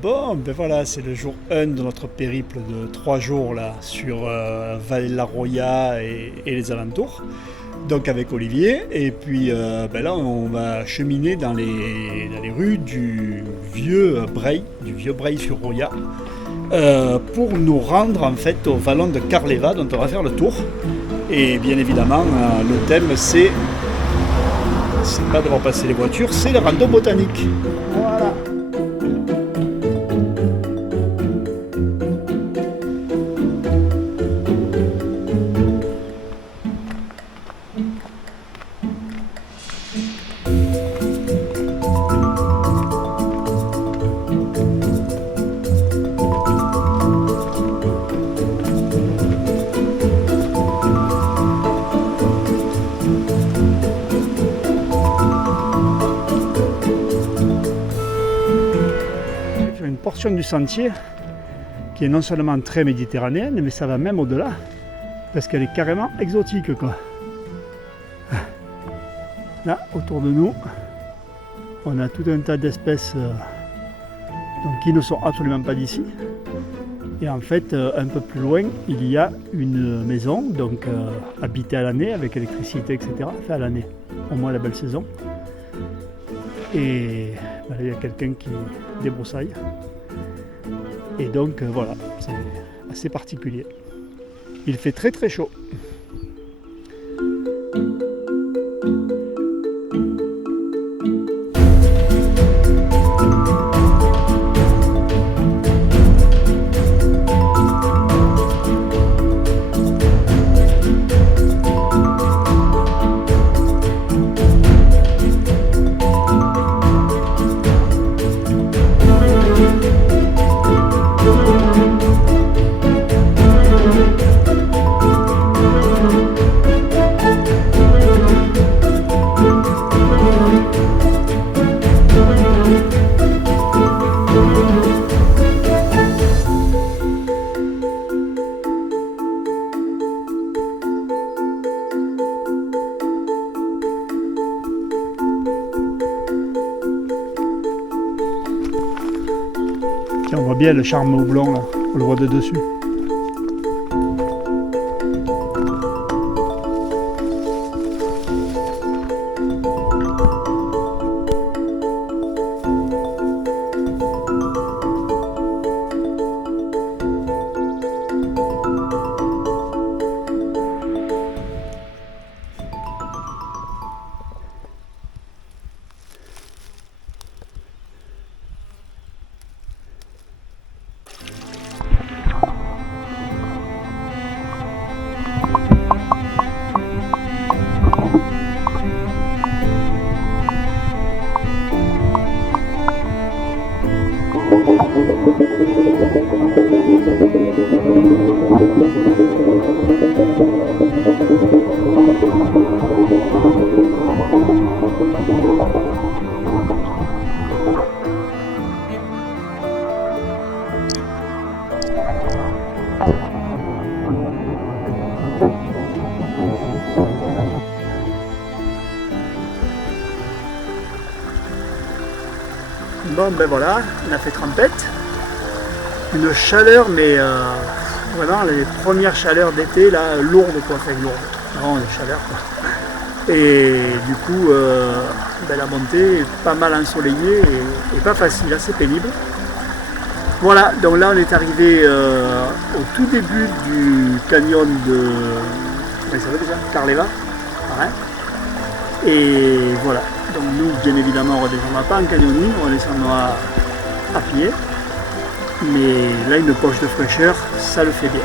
Bon, ben voilà, c'est le jour 1 de notre périple de 3 jours là sur Val-la-Roya et les alentours. Donc avec Olivier, et puis ben là on va cheminer dans les rues du vieux Breil sur Roya, pour nous rendre en fait au vallon de Carleva, dont on va faire le tour. Et bien évidemment, le thème c'est pas de voir passer les voitures, c'est le rando botanique. Voilà. Une portion du sentier qui est non seulement très méditerranéenne, mais ça va même au-delà, parce qu'elle est carrément exotique, quoi. Là, autour de nous, on a tout un tas d'espèces qui ne sont absolument pas d'ici. Et en fait, un peu plus loin, il y a une maison, donc habitée à l'année, avec électricité, etc. Enfin, à l'année, au moins la belle saison. Et là, il y a quelqu'un qui débroussaille. Et donc voilà, c'est assez particulier. Il fait très très chaud. Tiens, on voit bien le charme houblon là, on le voit de dessus. Bon ben voilà, on a fait trempette. Une chaleur, mais vraiment les premières chaleurs d'été, là, lourdes quoi, enfin lourdes, vraiment une chaleur quoi. Et du coup, la montée est pas mal ensoleillée et pas facile, assez pénible. Voilà, donc là on est arrivé au tout début du canyon de... Comment il s'appelle déjà ? Carleva. Ouais. Et voilà, donc nous bien évidemment on ne redescendra pas en canyoning, on redescendra à pied. Mais là une poche de fraîcheur, ça le fait bien.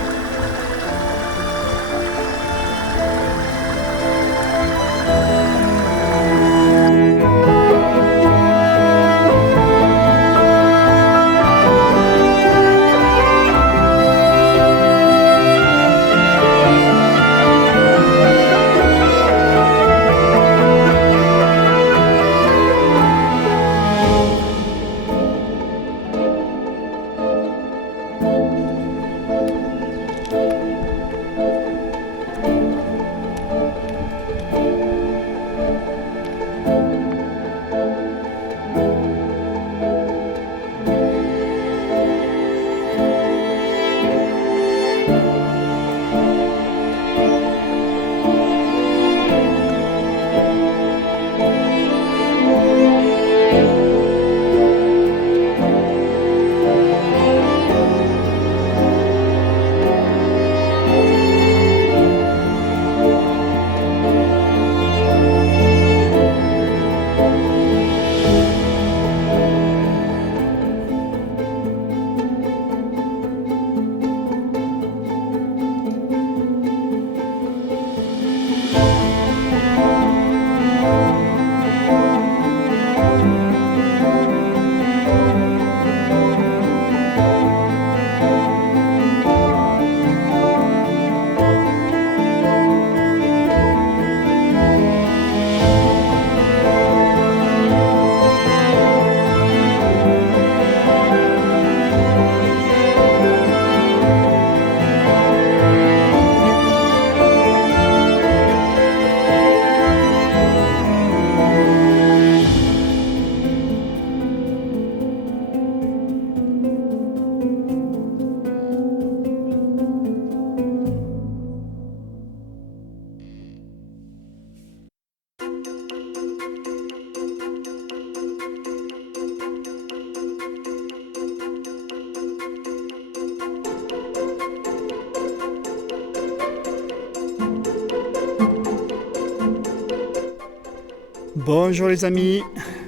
Bonjour les amis,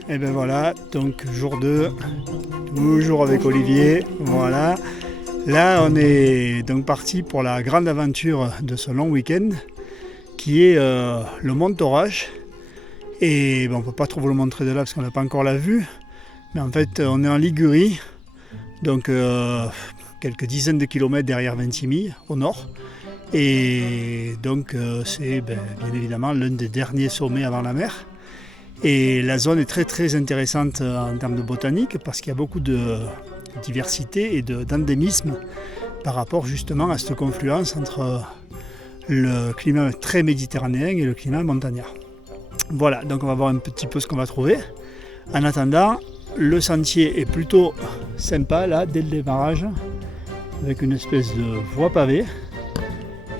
et ben voilà, donc jour 2, toujours avec Olivier, voilà. Là on est donc parti pour la grande aventure de ce long week-end qui est le Mont Torache. Et ben, on ne peut pas trop vous le montrer de là parce qu'on n'a pas encore la vue, mais en fait on est en Ligurie, donc quelques dizaines de kilomètres derrière Ventimille au nord. Et donc c'est bien évidemment l'un des derniers sommets avant la mer. Et la zone est très très intéressante en termes de botanique parce qu'il y a beaucoup de diversité et d'endémisme par rapport justement à cette confluence entre le climat très méditerranéen et le climat montagnard. Voilà, donc on va voir un petit peu ce qu'on va trouver. En attendant, le sentier est plutôt sympa là dès le démarrage avec une espèce de voie pavée.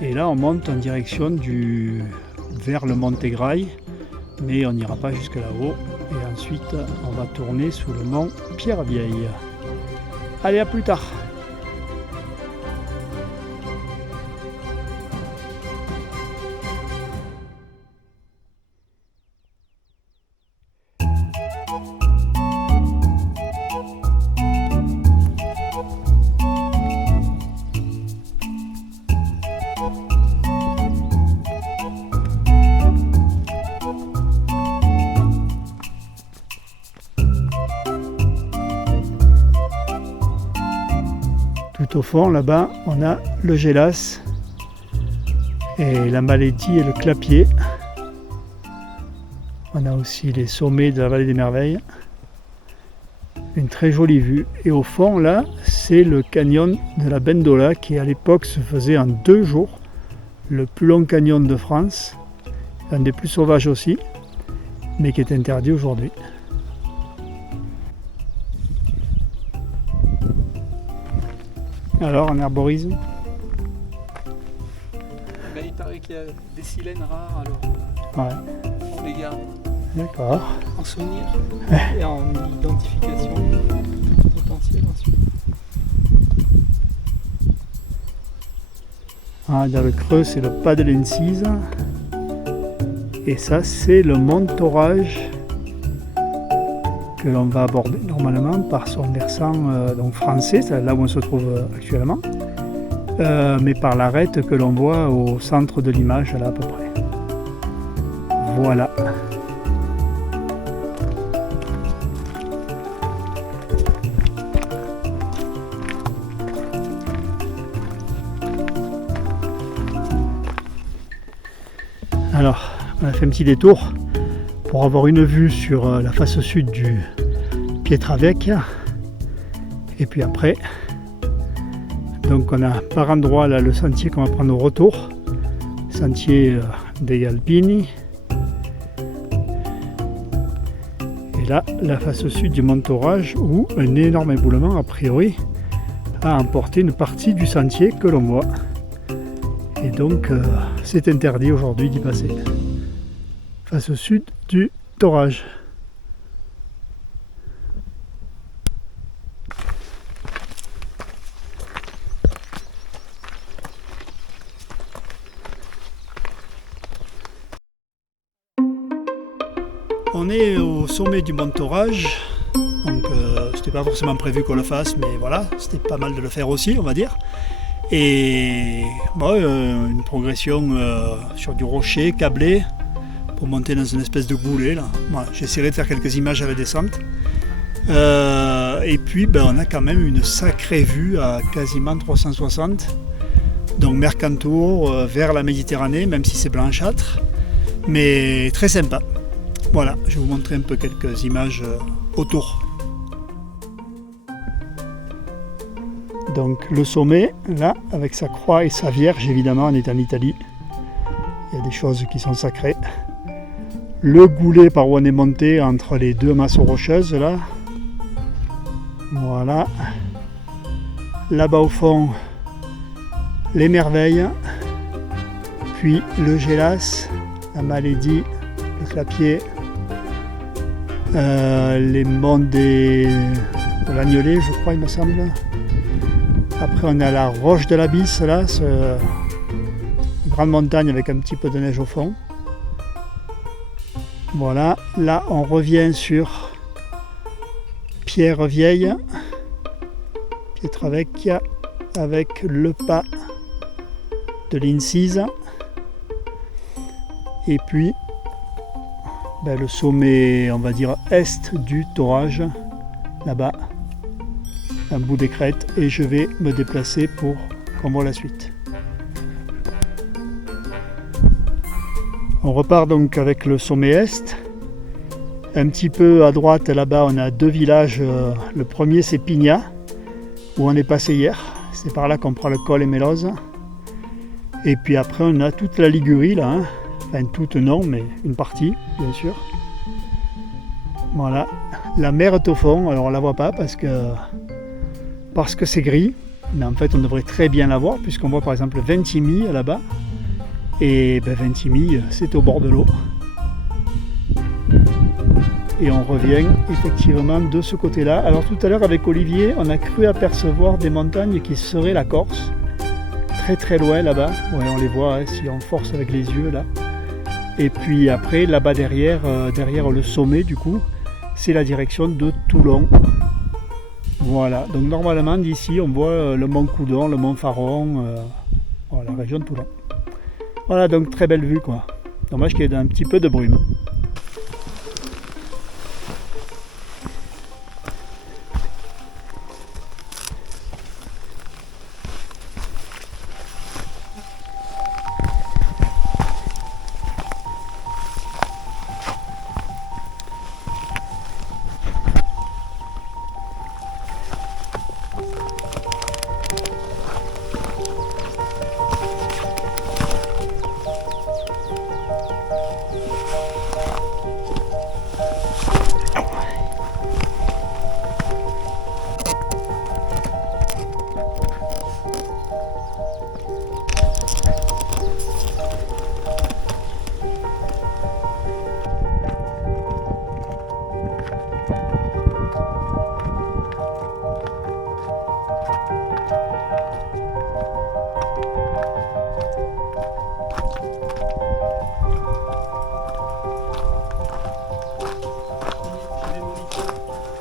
Et là on monte en direction vers le Montégrail. Mais on n'ira pas jusque là-haut. Et ensuite, on va tourner sous le mont Pierre-Vieille. Allez, à plus tard. Tout au fond, là-bas, on a le Gélas et la Malédie et le Clapier. On a aussi les sommets de la vallée des Merveilles. Une très jolie vue. Et au fond, là, c'est le canyon de la Bendola qui, à l'époque, se faisait en 2 jours. Le plus long canyon de France, un des plus sauvages aussi, mais qui est interdit aujourd'hui. Alors, en herborisme ben, il paraît qu'il y a des silènes rares, alors on les garde. D'accord. En souvenir et en identification potentielle ensuite. Ah, dans le creux, c'est le pas de l'Encise. Et ça, c'est le Mont Torache que l'on va aborder normalement par son versant donc français, c'est là où on se trouve actuellement, mais par l'arête que l'on voit au centre de l'image, là à peu près. Voilà. Alors, on a fait un petit détour pour avoir une vue sur la face sud du Pietravecchia. Et puis après, donc on a par endroit là le sentier qu'on va prendre au retour, sentier degli Alpini. Et là, la face sud du Mont Torache où un énorme éboulement a priori a emporté une partie du sentier que l'on voit. Et donc c'est interdit aujourd'hui d'y passer. Face sud du Torache. On est au sommet du Mont Torache, donc c'était pas forcément prévu qu'on le fasse, mais voilà, c'était pas mal de le faire aussi, on va dire. Et une progression sur du rocher câblé pour monter dans une espèce de goulet là. Voilà, j'essaierai de faire quelques images à la descente. Et puis on a quand même une sacrée vue à quasiment 360. Donc Mercantour vers la Méditerranée, même si c'est blanchâtre, mais très sympa. Voilà, je vais vous montrer un peu quelques images autour. Donc le sommet, là, avec sa croix et sa vierge, évidemment, on est en Italie. Il y a des choses qui sont sacrées. Le goulet par où on est monté entre les deux masses rocheuses, là. Voilà. Là-bas au fond, les merveilles. Puis le Gélas, la Malédie, le Clapier. Les monts de l'Agnolet, je crois, il me semble. Après, on a la roche de l'Abysse, là, une grande montagne avec un petit peu de neige au fond. Voilà, là on revient sur Pierre Vieille, Pietravecchia, avec le pas de l'Incisa. Et puis le sommet, on va dire, est du Torage, là-bas, un bout des crêtes, et je vais me déplacer pour qu'on voit la suite. On repart donc avec le sommet est. Un petit peu à droite, là-bas, on a deux villages. Le premier, c'est Pigna, où on est passé hier. C'est par là qu'on prend le col et Mélose. Et puis après, on a toute la Ligurie, là. Hein. Enfin, toute non, mais une partie, bien sûr. Voilà. La mer est au fond. Alors, on ne la voit pas parce que c'est gris. Mais en fait, on devrait très bien la voir, puisqu'on voit par exemple Ventimille là-bas. Et Ventimille, c'est au bord de l'eau. Et on revient effectivement de ce côté-là. Alors tout à l'heure avec Olivier, on a cru apercevoir des montagnes qui seraient la Corse. Très très loin là-bas. Ouais, on les voit hein, si on force avec les yeux là. Et puis après, là-bas derrière, derrière le sommet du coup, c'est la direction de Toulon. Voilà, donc normalement d'ici on voit le mont Coudon, le mont Faron, la région de Toulon. Voilà, donc très belle vue quoi. Dommage qu'il y ait un petit peu de brume.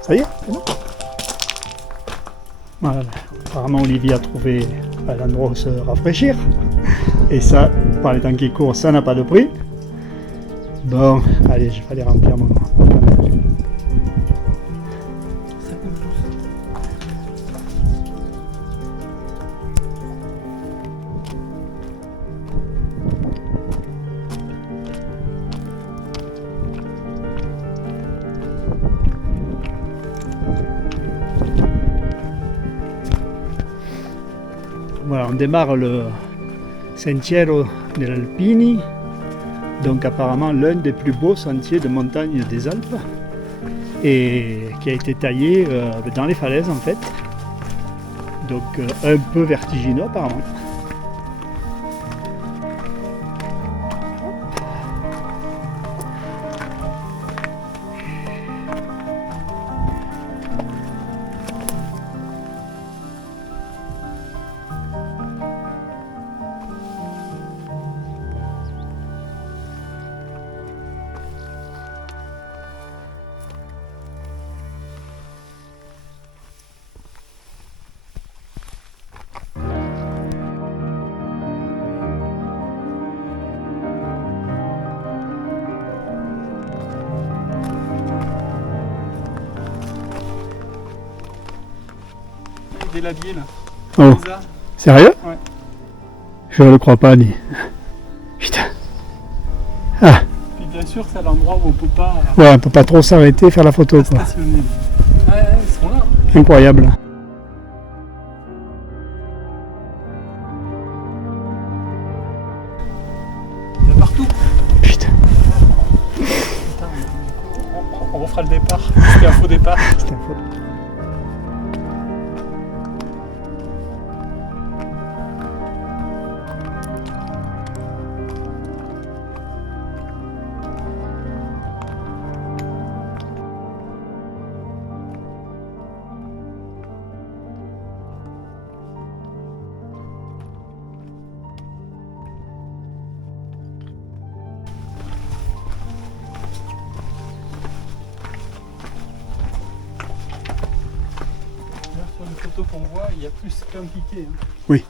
Ça y est, c'est bon. Voilà. Apparemment Olivier a trouvé l'endroit où se rafraîchir. Et ça, par les temps qui courent, ça n'a pas de prix. Bon, allez, je vais aller remplir mon canette. Voilà, on démarre le Sentiero degli Alpini, donc apparemment l'un des plus beaux sentiers de montagne des Alpes, et qui a été taillé dans les falaises en fait, donc un peu vertigineux apparemment. Des labiers là. Oh, sérieux? Ouais. Je ne le crois pas, ni. Putain. Ah. Puis bien sûr, c'est à l'endroit où on peut pas. Ouais, on peut pas trop s'arrêter, faire la photo quoi. Stationner. Ouais, ils sont là. Incroyable. Il y a partout. Putain. Putain, on refera le départ. C'était un faux départ. C'était un faux. Sur les photos qu'on voit, il y a plus qu'un piqué. Hein. Oui,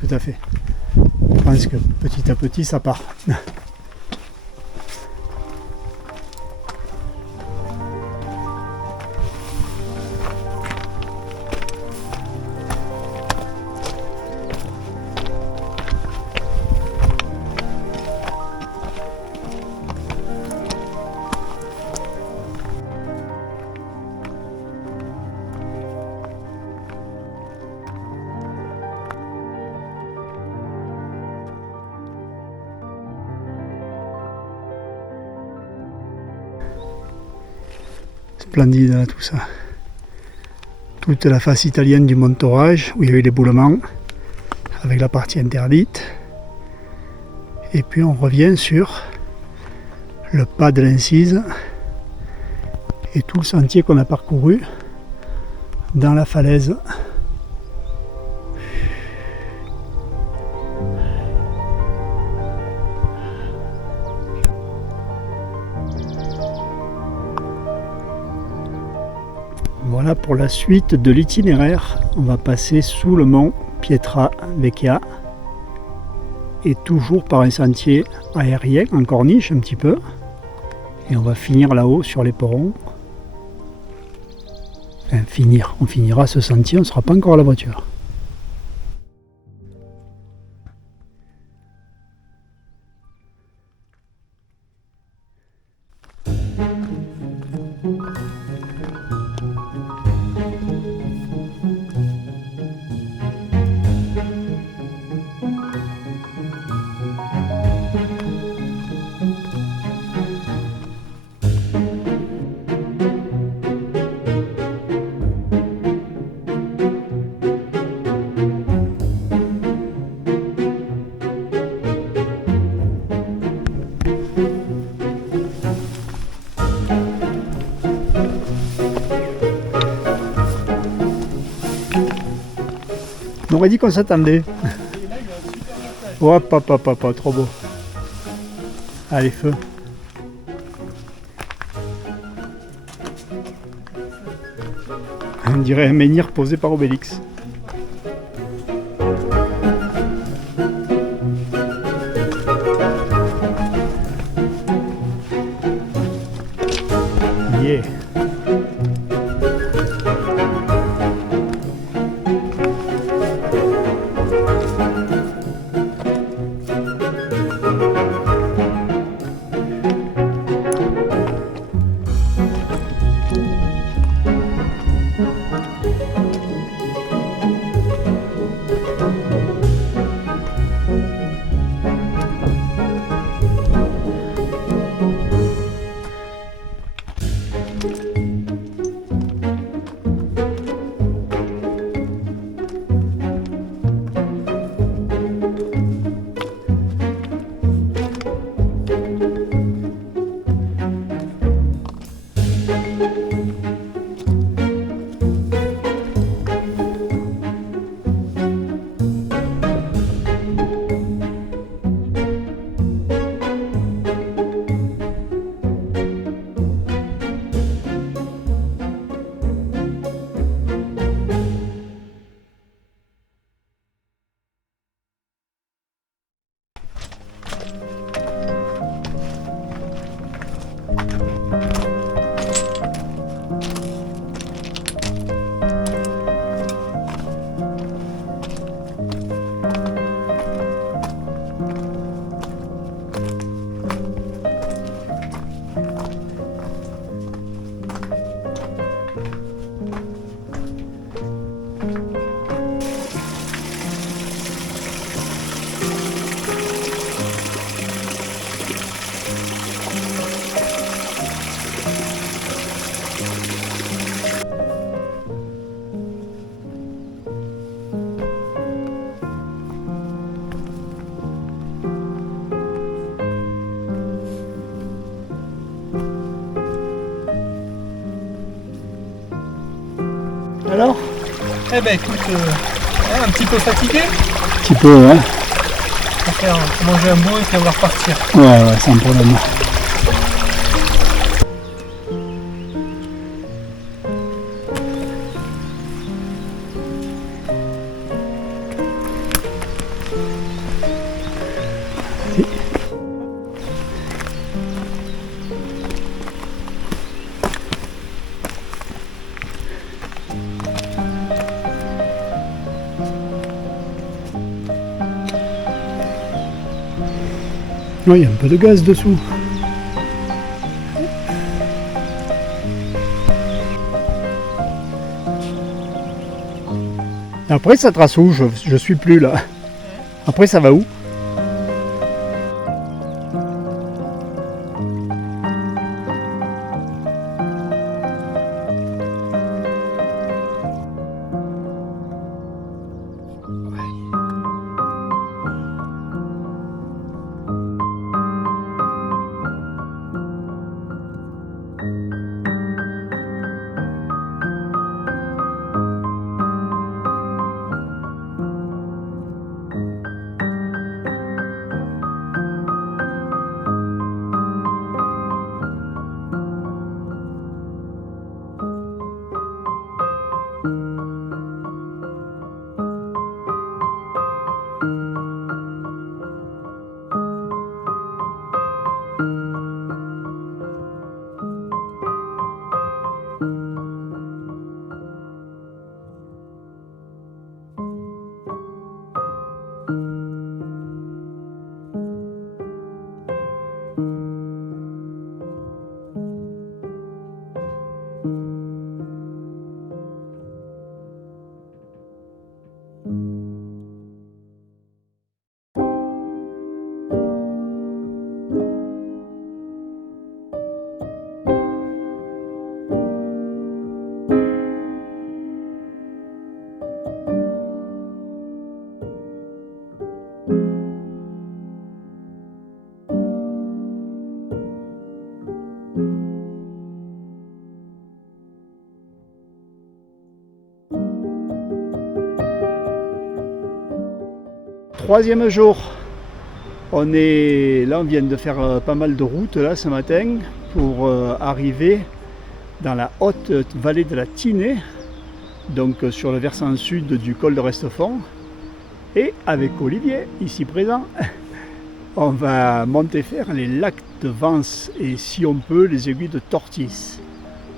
tout à fait. Je pense que petit à petit, ça part. Splendide là, tout ça. Toute la face italienne du Montorage où il y a eu l'éboulement avec la partie interdite. Et puis on revient sur le pas de l'Incise et tout le sentier qu'on a parcouru dans la falaise. Voilà pour la suite de l'itinéraire. On va passer sous le mont Pietra Vecchia et toujours par un sentier aérien en corniche un petit peu. Et on va finir là-haut sur les porons. Enfin, on finira ce sentier, on ne sera pas encore à la voiture. On aurait dit qu'on s'attendait. Hop, hop, hop, hop, trop beau. Allez, feu. On dirait un menhir posé par Obélix. Yeah. Alors? Eh ben écoute, un petit peu fatigué. Un petit peu, ouais. On va faire manger un bout et puis on va repartir. Ouais, sans problème. il y a un peu de gaz dessous. Après ça trace où? Je suis plus là. Après ça va où? Troisième jour, on vient de faire pas mal de route là ce matin pour arriver dans la haute vallée de la Tinée, donc sur le versant sud du col de Restefond. Et avec Olivier, ici présent, on va monter faire les lacs de Vence et si on peut les aiguilles de Tortis.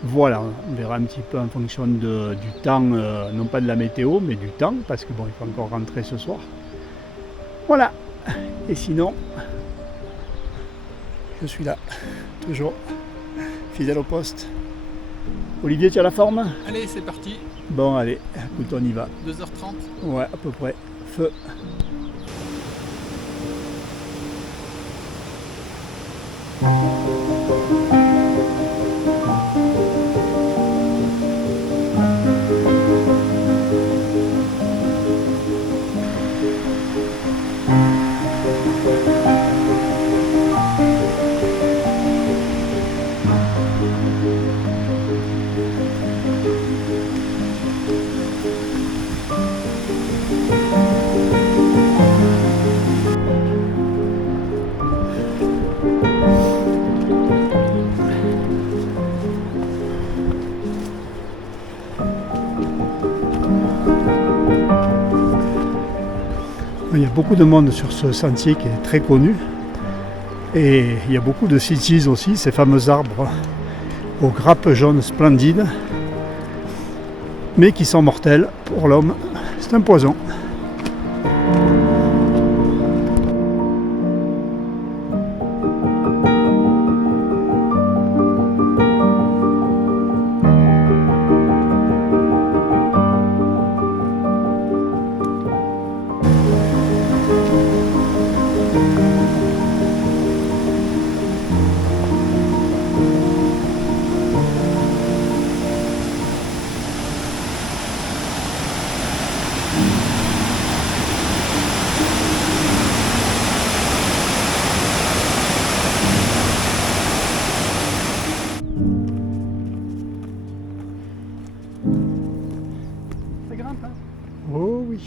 Voilà, on verra un petit peu en fonction du temps, non pas de la météo, mais du temps, parce que bon, il faut encore rentrer ce soir. Voilà, et sinon, je suis là, toujours, fidèle au poste. Olivier, tu as la forme? Allez, c'est parti. Bon, allez, écoute, on y va. 2h30. Ouais, à peu près. Feu. Il y a beaucoup de monde sur ce sentier qui est très connu et il y a beaucoup de cytises aussi, ces fameux arbres aux grappes jaunes splendides mais qui sont mortels pour l'homme, c'est un poison. Oh oui.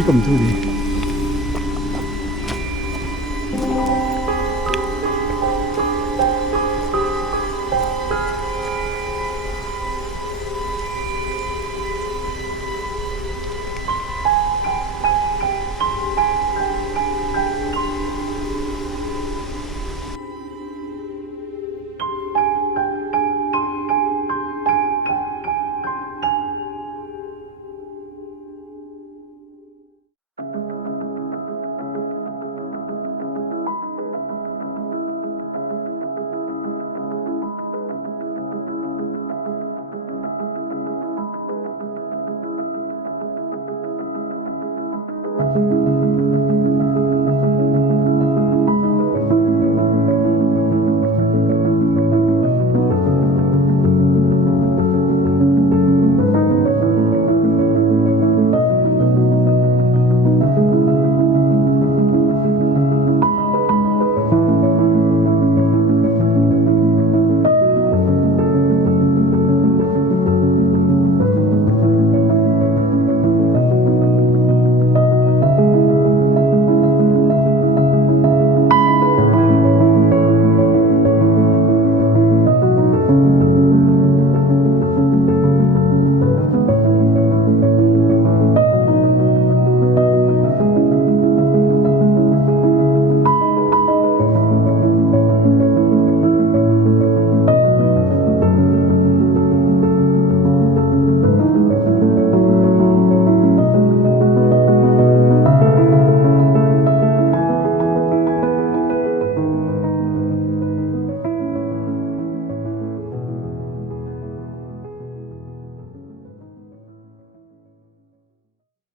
joli comme tout. Lui.